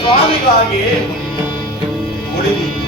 ಸ್ವಾಮಿಗಾಗಿ ಉಳಿದಿದ್ದು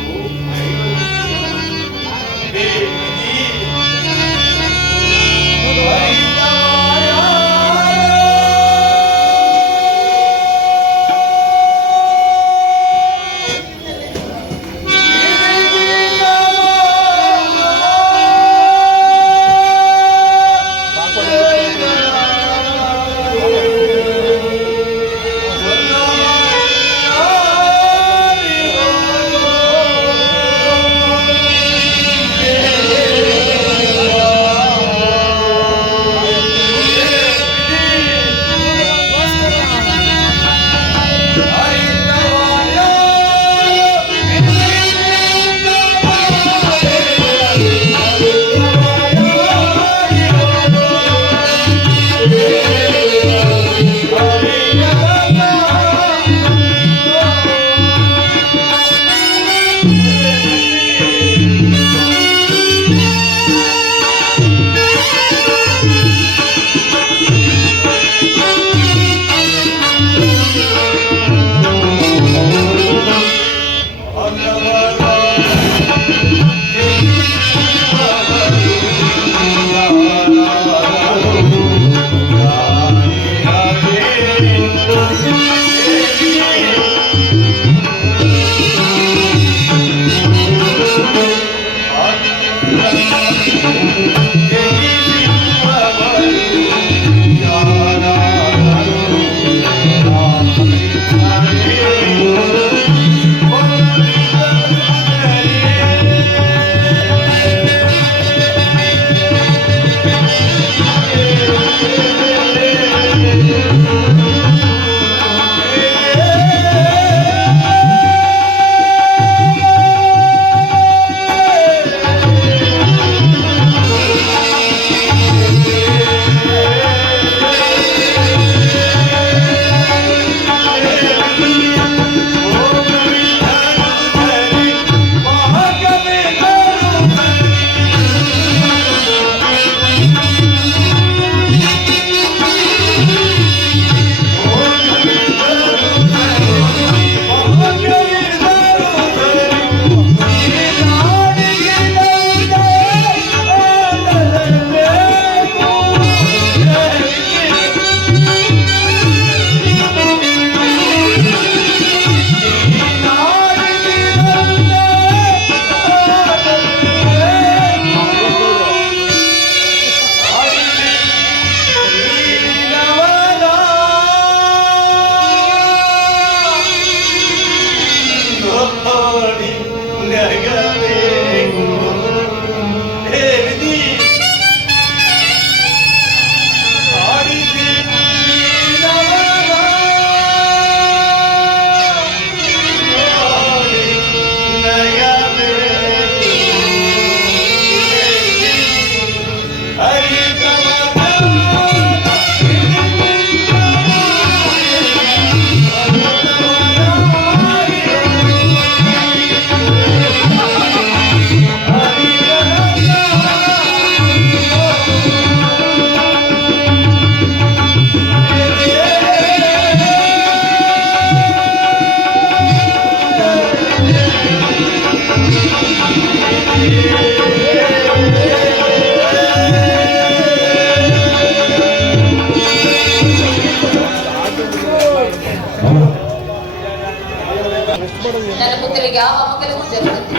ನನ್ನ ಪುತ್ರರಿಗೆ ಯಾವ ಮಕ್ಕಳಿಗೂ ಜರುಗತ್ತೆ.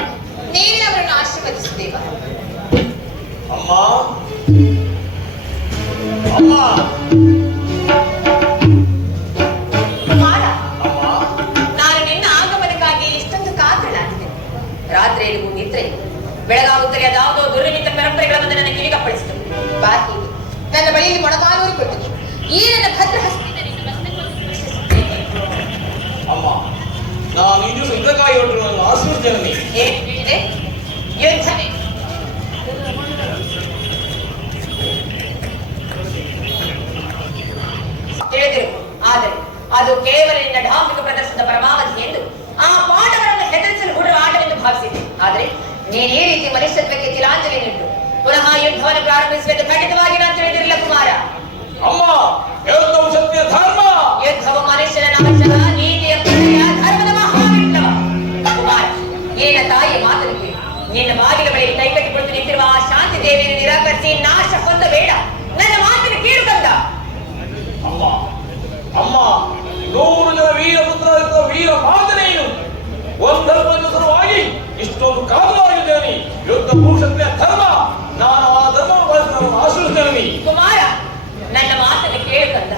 ನೀವೇ ಅವರನ್ನು ಆಶೀರ್ವದಿಸುತ್ತೇವ. ಅಮ್ಮ ಅಮ್ಮ ಕುಮಾರ, ನಾನು ನಿನ್ನ ಆಗಮನಕ್ಕಾಗಿ ಇಷ್ಟೊಂದು ಕಾತುಳಾಗಿದೆ. ರಾತ್ರಿಯಲ್ಲಿಗೂ ನಿದ್ರೆ, ಬೆಳಗಾಗುತ್ತಲೇ ಅದಾವುದೋ ದುರ್ನಿಮಿತ್ತ ಪರಂಪರೆಗಳ ಬಂದು ನನ್ನ ಕಿವಿಗಪ್ಪಳಿಸಿತು. ಬಾಕಿ ನನ್ನ ಬಳಿಯಲ್ಲಿ ಮೊಣಕಾಲೂರಿ ಕೊಟ್ಟಿತು. ಈ ನನ್ನ ಭದ್ರ ಹಸ್ತಿಯಿಂದ ನಿನ್ನ ಮಸ್ತಕವನ್ನು ಸ್ಪರ್ಶಿಸುತ್ತೇನೆ. ಅಮ್ಮ, ನಾನು ಇನ್ನೂ ಯುದ್ಧಕಾಯಿ ಹೊರಟು ನನ್ನ ಆಶೀರ್ವದಿಸುತ್ತೇನೆ. ಏನಿದೆ? ಯುದ್ಧವೇ. ತಿಳಿದಿರು, ಆದರೆ ಅದು ಕೇವಲ ನಿನ್ನ ಧಾರ್ಮಿಕ ಪ್ರದರ್ಶನದ ಪರಮಾವಧಿ ಎಂದು ಆ ಪಾಠಗಳನ್ನು ಹೆದರಿಸಲು ಹುಡುಗ ಆಟವೆಂದು ಭಾವಿಸಿದೆ. ಆದರೆ ನೀನು ಈ ರೀತಿ ಮನುಷ್ಯತ್ವಕ್ಕೆ ತಿಲಾಂಜಲಿ ನೀಡು ಪುನಃ ಯುದ್ಧವನ್ನು ಪ್ರಾರಂಭಿಸುವುದು ಖಂಡಿತವಾಗಿ ನಾನು ತಿಳಿದಿರಲಿಲ್ಲ ಕುಮಾರ. ಅಮ್ಮ, ಯುದ್ಧವು ಸತ್ಯ ಧರ್ಮ. ಯುದ್ಧವು ಮನುಷ್ಯನ ನಾಶ, ನೀತಿಯ ಪ್ರಳಯ, ನಿನ್ನ ಬಾಗಿಲ ಬಳಿ ಕೈಕಟ್ಟಿಕೊಂಡು ನಿಂತಿರುವ ಆ ಶಾಂತಿ ದೇವಿಯನ್ನು ನಿರಾಕರಿಸಿ ನಾಶ ಹೊಂದಬೇಡ. ನನ್ನ ಮಾತಿನ ಕೀಳು ಕಂದ. ಅಮ್ಮ ಅಮ್ಮ 100 ಜನ ವೀರ ಪುತ್ರರಿದ್ದ ವೀರ ಮಾತನೆಯು ಒಂದರ ಸಲುವಾಗಿ ಇಷ್ಟೊಂದು ಕಾಲವಾಗಿದ್ದೇನೆ. ಯುದ್ಧ ಭೂಷತ್ವ ಧರ್ಮ, ನಾನು ಆ ಧರ್ಮವನ್ನು ಬಳಸಿ ಆಶ್ರಯಿಸ್ತೇನೆ. ಕುಮಾರ, ನನ್ನ ಮಾತನ್ನು ಕೇಳು ಕಂದ.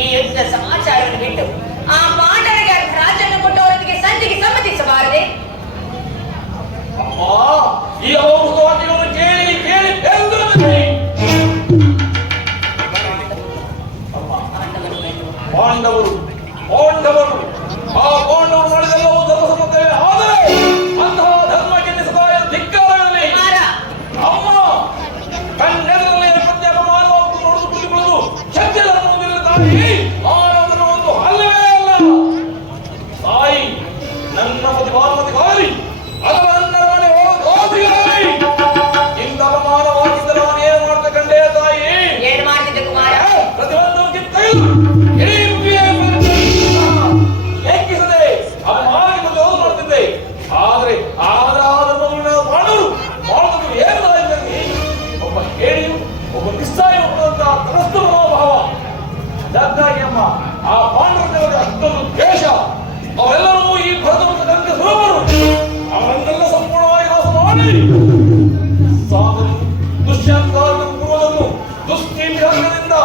ಈ ಯುದ್ಧ ಸಮಾಚಾರವನ್ನು ಬಿಟ್ಟು ಆ ಪಾಂಡವರಿಗೆ ಅರ್ಧ ರಾಜ್ಯವನ್ನು ಕೊಟ್ಟವರೊಂದಿಗೆ ಸಂಧಿಗೆ ಸಮ್ಮತಿಸಬಾರದೆ? ಅಮ್ಮ, ಈ ವಾಕ್ಯವನ್ನು ಕೇಳಿ ಕೇಳಿ ಬೆಂದಿರುತ್ತದೆ. ಪಾಂಡವರು ಆ ಪಾಂಡವರು ಮಾಡಿದೆಲ್ಲವೂ ಧರ್ಮ ಸಮರ್ಥವೇ. ಆದರೆ ಅಂತಹ ಧರ್ಮಕ್ಕೆ ನಿಸದಾಯ ಧಿಕ್ಕಾರಗಳಲ್ಲಿ ಅಮ್ಮ ಕಣ್ಣೆದರಲ್ಲಿ ಪ್ರತಿ ಅಪಮಾನವನ್ನು ನೋಡಿದು ಕುಳಿತುಕೊಳ್ಳುವುದು ಶಕ್ತಿ ಧರ್ಮವನ್ನು ತಾಯಿ ಮಾನವನ ಒಂದು ಅಲ್ಲವೇ ಅಲ್ಲ. ತಾಯಿ ನನ್ನ ಪ್ರತಿಭಾನವತಿಗಾಗಿ ಅದರ ನನ್ನ ಮನೆ ಹೋಗಿ ಇಂಥ ಅಪಮಾನವಾಗಿದ್ದರೆ ನಾನು ಏನು ಮಾಡ್ತಾ ಕಂಡೆ ತಾಯಿ? ಏನು ಮಾಡ್ತಿದ್ದೆ ಕುಮಾರ? ಪ್ರತಿಯೊಂದು ಲೆಕ್ಕಿಸದೆ ಅಪಮಾನಕ್ಕೆ ಮಾಡ್ತಿದ್ದೆ. ಆದ್ರೆ ಮಾಡೋರು ಏನು ಒಬ್ಬ ಹೇಳಿಯು ಒಬ್ಬ ನಿಸ್ಸಾಯ ಒಬ್ಬಂತಹ ತನಸ್ಥ ಮನೋಭಾವ. ಜಗ್ಗಾಗಿ ಅಮ್ಮ ಆ ಪಾಂಡವರಿಗೆ ಅಷ್ಟೊಂದು ದ್ವೇಷ. ಅವೆಲ್ಲರೂ ಈ ಭರತವಂತ ಗಂಗೆ ಸುಲಭರು. ಅವರನ್ನೆಲ್ಲ ಸಂಪೂರ್ಣವಾಗಿ ನಾಶ ಮಾಡಿ ಸಾಧನು ದುಷ್ಯಂತವನ್ನು ಪೂರ್ವದನ್ನು ದುಷ್ಕೀರ್ತಿಯಿಂದ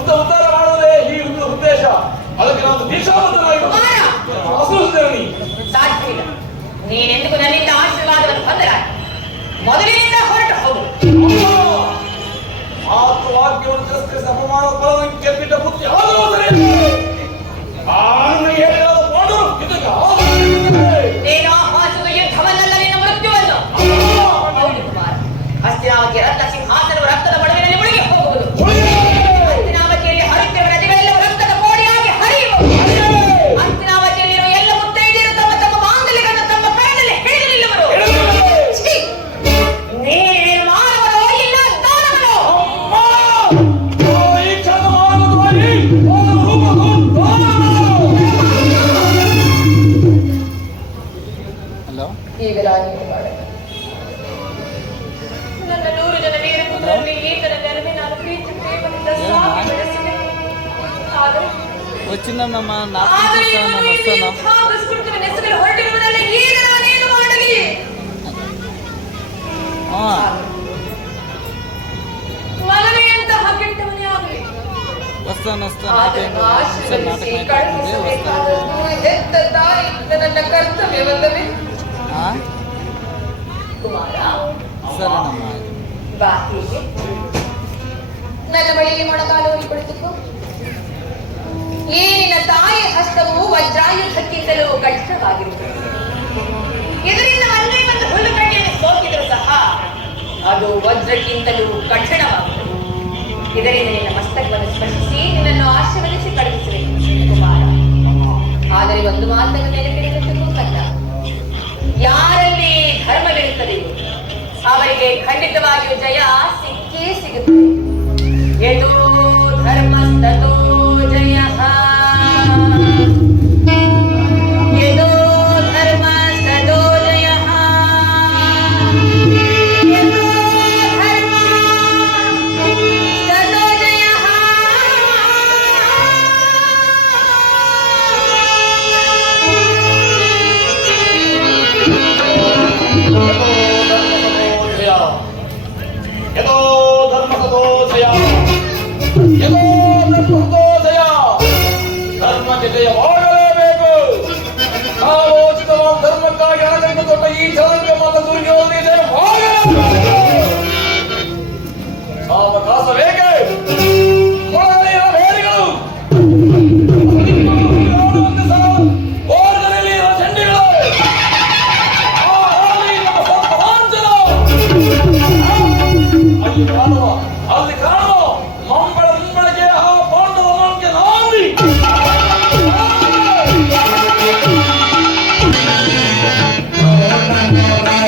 ಉದ್ಧಾರ ಮಾಡುವುದೇ ಈ ಉದ್ದೇಶ. ಅದಕ್ಕೆ ನಾನು ದೀಕ್ಷಾಬದ್ಧನಾಗಿ ಆಶ್ರಯಿಸಿದ್ದೇನೆ. ಸಾಧ್ಯವಿಲ್ಲ. ನೀನೆಂದಿಗೂ ನನ್ನಿಂದ ಆಶೀರ್ವಾದವನ್ನು ಹೊಂದಲಾರೆ. ಮೊದಲಿನಿಂದ ಹೊರಟು ಹೋಗು. ಮಾತು ವಾಕ್ಯವನ್ನು ತಿರಸ್ಕರಿಸಿ ಅಪಮಾನ ಫಲವನ್ನು ಕೆಪ್ಪಿಟ್ಟ ಬುದ್ಧಿ ನೀನು ಆಸುವ ಯುದ್ಧವನ್ನಲ್ಲ, ನಿನ್ನ ಮೃತ್ಯುವನ್ನು. ಹೌದು ಕುಮಾರ, ಹಸ್ತಿನಾವತಿ ರತ್ನ ಸಿಂಹಾಸನವು ರಕ್ತದ ಮಡುವಿನಲ್ಲಿ ಮುಳುಗಿ ಹೋಗುವುದು. ಹಸ್ತಿನಾವತಿಯಲ್ಲಿ ಹರಿಯುವ ನದಿಗಳೆಲ್ಲವೂ ರಕ್ತದ ಕೋಡಿಯಾಗಿ ಹರಿಯುವುದು. ಹಸ್ತಿನಾವತಿಯಲ್ಲಿರುವ ಎಲ್ಲ ಮುತ್ತೈದೆಯರು ತಮ್ಮ ತಮ್ಮ ಮಾಂಗಲ್ಯಗಳನ್ನು ತಮ್ಮ ಕರದಲ್ಲಿ ಹಿಡಿದು ನಿಲ್ಲುವರು. ನೀನು ಮಾನವನೋ ಇಲ್ಲ ದಾನವನೋ? ಈಗಲಾಗಿ ನನ್ನ 100 ಜನ ವೀರ ಪುತ್ರರಲ್ಲಿ ಈತನ ನೆರವಿ ನಾನು ಪ್ರೀತಿ ಪ್ರೇಮದಿಂದ ಸಾಕಿ ಬೆಳೆಸಿದೆ. ಆದರೆ ಹೆಸರಲ್ಲಿ ಹೊರಟಿರುವುದಲ್ಲ. ಈಗ ನಾನೇನು ಮಾಡಲಿ? ಮಲವೆಯಂತಹ ಕೆಟ್ಟವನೇ ಆಗಲಿ. ಹೆತ್ತ ತಾಯಿಯಿಂದ ನನ್ನ ಕರ್ತವ್ಯವಲ್ಲವೇ? ಕುಮಾರ, ಬಾ ಹೀಗೆ ನನ್ನ ಬಳಿಗೆ ಮೊಣಕಾಲೂರಿ ಕುಳಿತುಕೋ. ಈ ನಿನ್ನ ತಾಯಿ ಹಸ್ತವು ವಜ್ರಾಯುಧಕ್ಕಿಂತಲೂ ಕಠಿಣವಾಗಿರುತ್ತದೆ. ಇದರಿಂದ ಒಂದೇ ಒಂದು ಹುಲ್ಲು ಕಡ್ಡಿಯನ್ನು ಸೋಕಿದರೂ ಸಹ ಅದು ವಜ್ರಕ್ಕಿಂತಲೂ ಕಠಿಣವಾಗುತ್ತದೆ. ಇದರಿಂದ ನಿನ್ನ ಮಸ್ತಕವನ್ನು ಸ್ಪರ್ಶಿಸಿ ನಿನ್ನನ್ನು ಆಶೀರ್ವದಿಸಿ ಕಳುಹಿಸಬೇಕು ಕುಮಾರ. ಆದರೆ ಒಂದು ಮಾತನ್ನು ನೆನಪಿಡಬೇಕು ಕಂದ. ಯಾರಲ್ಲಿ ಧರ್ಮವಿರುತ್ತದೆಯೋ ಅವರಿಗೆ ಖಂಡಿತವಾಗಿಯೂ ಜಯ ಸಿಕ್ಕೇ ಸಿಗುತ್ತದೆ. ಯದೋ ಧರ್ಮಸ್ತತೋ ಜಯಃ, ಯದೋ ಧರ್ಮಸ್ತತೋ ಜಯಃ, ಯದೋ ಧರ್ಮಸ್ತತೋ ಜಯಃ. ಯದೋ ಧರ್ಮಸತೋ ಜಯ, ಯದೋ ಧರ್ಮಸತೋ ಜಯ. ಧರ್ಮಕ್ಕೆ ಜಯವಾಗಲೇಬೇಕು. ಕಾಲೋಚಿತವಾದ ಧರ್ಮಕ್ಕಾಗಿ ಹಣದಿಂದ ದೊಡ್ಡ ಈ ಚಲಂಗ ಮಾತ ದುರ್ಯೋಧನೆ ಜಯವಾಗಲೇಬೇಕು. ಸಾವಕಾಶ ಬೇಕೆ ಮೊಳನೆಯ ಬೇರಿಗಳು ಓರ್ಗನಲ್ಲಿ ಇರುವ ಚಂಡಿಗಳು ಅಲ್ಲಿ ಕಾಣುವ ಮಂಗಳಿಗೆ ಆ ಪಾಂಡವ ನಮಗೆ ನಾಂದಿ. Oh,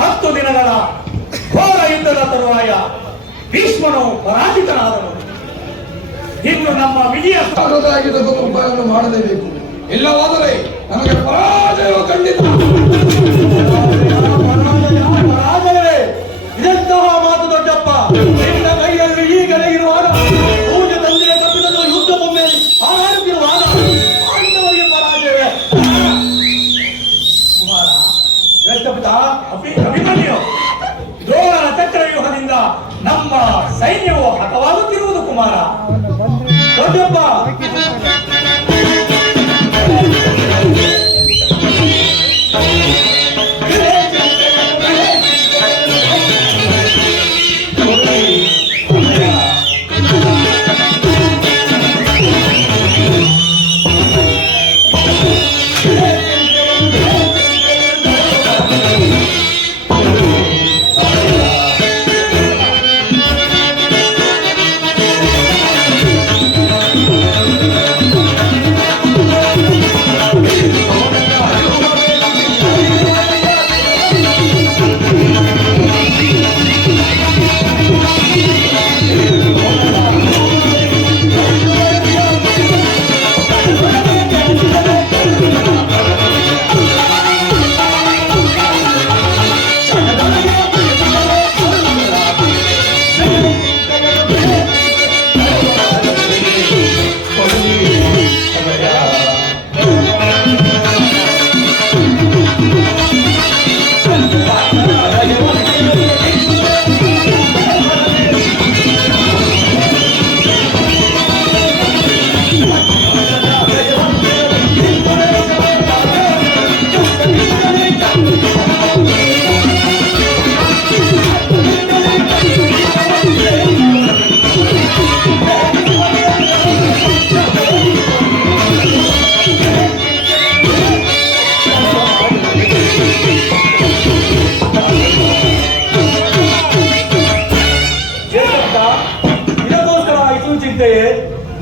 10 ದಿನಗಳ ಘೋರ ಯುದ್ಧದ ತರುವಾಯ ಭೀಷ್ಮನು ಪರಾಜಿತನಾದನು. ಇನ್ನು ನಮ್ಮ ವಿಜಯ ಉಪಾಯವನ್ನು ಮಾಡಲೇಬೇಕು. ಇಲ್ಲವಾದರೆ ನಮಗೆ ಪರಾಜಯವು ಖಂಡಿತ. ಪರಾಜಯವೇ ಇದೆಂತಹ ಮಾತು ದೊಡ್ಡಪ್ಪ. ನಿನ್ನ ಕೈಯಲ್ಲಿ ಈಗಲೇ ಇರುವಾಗ ಪೂಜೆ ತಂದೆಯ ತಪ್ಪಿದನ್ನು ಯುದ್ಧ ಭೂಮಿಯಲ್ಲಿ ಹಾರಾಡುತ್ತಿರುವಾಗ ಪಾಂಡವರಿಗೆ ಪರಾಜಯವೇ. ಕುಮಾರ ಶ್ರೇಷ್ಠಪಿತ ಅಭಿಮನ್ಯು ದ್ರೋಣನ ಚಕ್ರವ್ಯೂಹದಿಂದ ನಮ್ಮ ಸೈನ್ಯವು ಹತವಾಗುತ್ತಿರುವುದು ಕುಮಾರ. ದೊಡ್ಡಪ್ಪ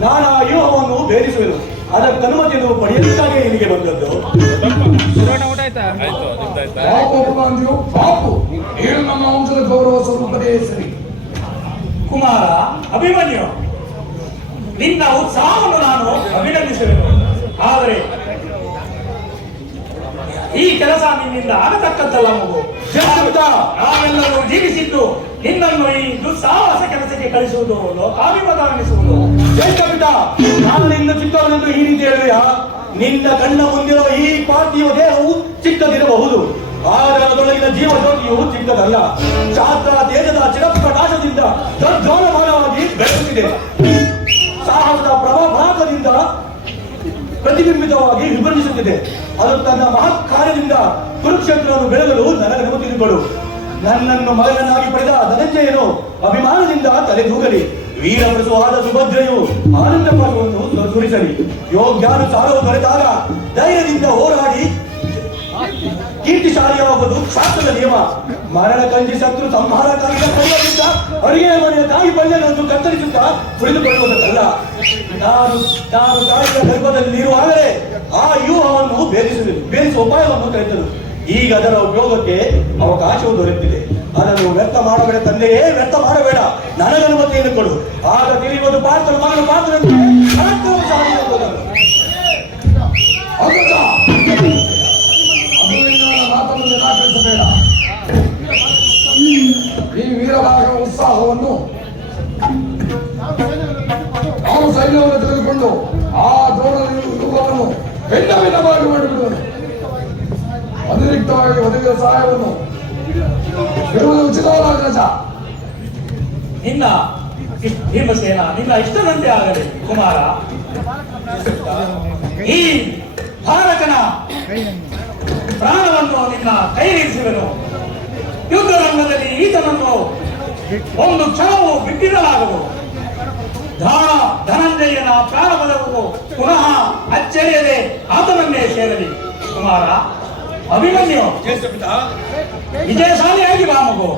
ನಾನು ಆ ವ್ಯೂಹವನ್ನು ಭೇದಿಸುವೆನು. ಅದಕ್ಕೆ ಅನುಮತಿಯನ್ನು ಪಡೆಯಲಿಕ್ಕಾಗಿ ಇಲ್ಲಿಗೆ ಬಂದದ್ದು. ಪಾಪು ಏನು ನಮ್ಮ ವಂಶದ ಗೌರವ ಸ್ವರೂಪದೇ ಸರಿ. ಕುಮಾರ ಅಭಿಮನ್ಯು, ನಿನ್ನ ಉತ್ಸಾಹವನ್ನು ನಾನು ಅಭಿನಂದಿಸುವೆನು. ಆದರೆ ಈ ಕೆಲಸ ನಿನ್ನಿಂದ ಆಗತಕ್ಕದ್ದಲ್ಲ ಮಗು. ನಾವೆಲ್ಲರೂ ಜೀವಿಸಿದ್ದು ನಿನ್ನನ್ನು ಈ ದುಸ್ಸಾಹಸ ಕೆಲಸಕ್ಕೆ ಕಳಿಸುವುದು ಲೋಕಾಭಿಮತ ಅನ್ನಿಸುವುದು. ನಾನು ನಿನ್ನ ಚಿಕ್ಕವನೆಂದು ಈ ರೀತಿ ಹೇಳುವೆಯಾ? ನಿನ್ನ ಕಣ್ಣ ಮುಂದಿರುವ ಈ ಪಾರ್ಥಿವ ದೇಹವು ಚಿಕ್ಕದಿರಬಹುದು, ಆದರೆ ಅದರೊಳಗಿನ ಜೀವ ಜ್ಯೋತಿಯು ಚಿಕ್ಕದಲ್ಲ. ಚಾತ್ರ ದೇಶದ ಚಿರಪ್ರಕಾಶದಿಂದ ಪ್ರಜ್ವಲಮಾನವಾಗಿ ಬೆಳೆಯುತ್ತಿದೆ. ಸಾಹಸದ ಪ್ರಭಾವದಿಂದ ಪ್ರತಿಬಿಂಬಿತವಾಗಿ ವಿಭಜಿಸುತ್ತಿದೆ. ಅದು ತನ್ನ ಮಹತ್ ಕಾರ್ಯದಿಂದ ಕುರುಕ್ಷೇತ್ರವನ್ನು ಬೆಳಗಲು ನನಗೆ ನೆನಪಿಸಿಕೊಳ್ಳು. ನನ್ನನ್ನು ಮಗನನ್ನಾಗಿ ಪಡೆದ ಧನಂಜಯನು ಅಭಿಮಾನದಿಂದ ತಲೆದೂಗಲಿ. ವೀರಪ್ರಸವಾದ ಸುಭದ್ರೆಯು ಆನಂದ ಪರ್ವವನ್ನು ಸುರಿಸಲಿ. ಯೋಗ್ಯಾನುಸಾರವು ದೊರೆತಾಗ ಧೈರ್ಯದಿಂದ ಹೋರಾಡಿ ಕೀರ್ತಿಶಾಲಿಯಾಗುವುದು ಶಾಸ್ತ್ರದ ನಿಯಮ. ಮರಣ ಕಂಜಿ ಶತ್ರು ಸಂಹಾರಕ್ಕಾಗಿ ಕೈಯಲ್ಲಿದ್ದ ಅಡುಗೆ ಮನೆಯ ತಾಯಿ ಪಲ್ಯಗಳನ್ನು ಕತ್ತರಿಸುತ್ತಾ ಕುಳಿತುಕೊಳ್ಳುವುದಕ್ಕಲ್ಲ. ನಾನು ತಾಯಿಯ ಗರ್ಭದಲ್ಲಿರುವಾಗಲೇ ಆ ವ್ಯೂಹವನ್ನು ಭೇದಿಸುವ ಉಪಾಯವನ್ನು ಕಲಿತರು. ಈಗ ಅದರ ಉಪಯೋಗಕ್ಕೆ ಅವಕಾಶವು ದೊರೆತಿದೆ. ಅದನ್ನು ವ್ಯರ್ಥ ಮಾಡಬೇಡ ತಂದೆಯೇ, ವ್ಯರ್ಥ ಮಾಡಬೇಡ. ನನಗನುಮತಿಯನ್ನು ಕೊಡು. ಆಗ ತಿಳಿಯುವುದು ಪಾತ್ರ ಮಗನ ಪಾತ್ರ ಮಾತನ್ನು ನಿರಾಕರಿಸಬೇಡ. ಈ ವೀರಭಾಗದ ಉತ್ಸಾಹವನ್ನು ನಾವು ಸೈನ್ಯವನ್ನು ತೆಗೆದುಕೊಂಡು ಆ ದ್ರೋಣವನ್ನು ಭಿನ್ನ ಭಿನ್ನವಾಗಿ ಮಾಡಿಬಿಡುವನು. ಅತಿರಿಕ್ತವಾಗಿ ಒದಗಿದ ಸಹಾಯವನ್ನು ಇರುವುದು ಉಚಿತವಾದ ಕೆಲಸ. ನಿನ್ನ ಭೀಮಸೇನ ನಿನ್ನ ಇಷ್ಟದಂತೆ ಆಗಲಿ ಕುಮಾರ. ಈ ಭಾರತನ ಪ್ರಾಣವನ್ನು ನಿನ್ನ ಕೈಲಿರಿಸುವೆನು. ಯುದ್ಧ ರಂಗದಲ್ಲಿ ಈತನನ್ನು ಒಂದು ಕ್ಷಣವು ಬಿಟ್ಟಿರಲಾಗದು. ಧನಂಜಯನ ಪ್ರಾಣಬಲವು ಪುನಃ ಅಚ್ಚರಿಯದೆ ಆತನನ್ನೇ ಸೇರಲಿ. ಕುಮಾರ ಅಭಿಮನ್ಯು ವಿಜಯಶಾಲಿಯಾಗಿ ಬಾ ಮಗು.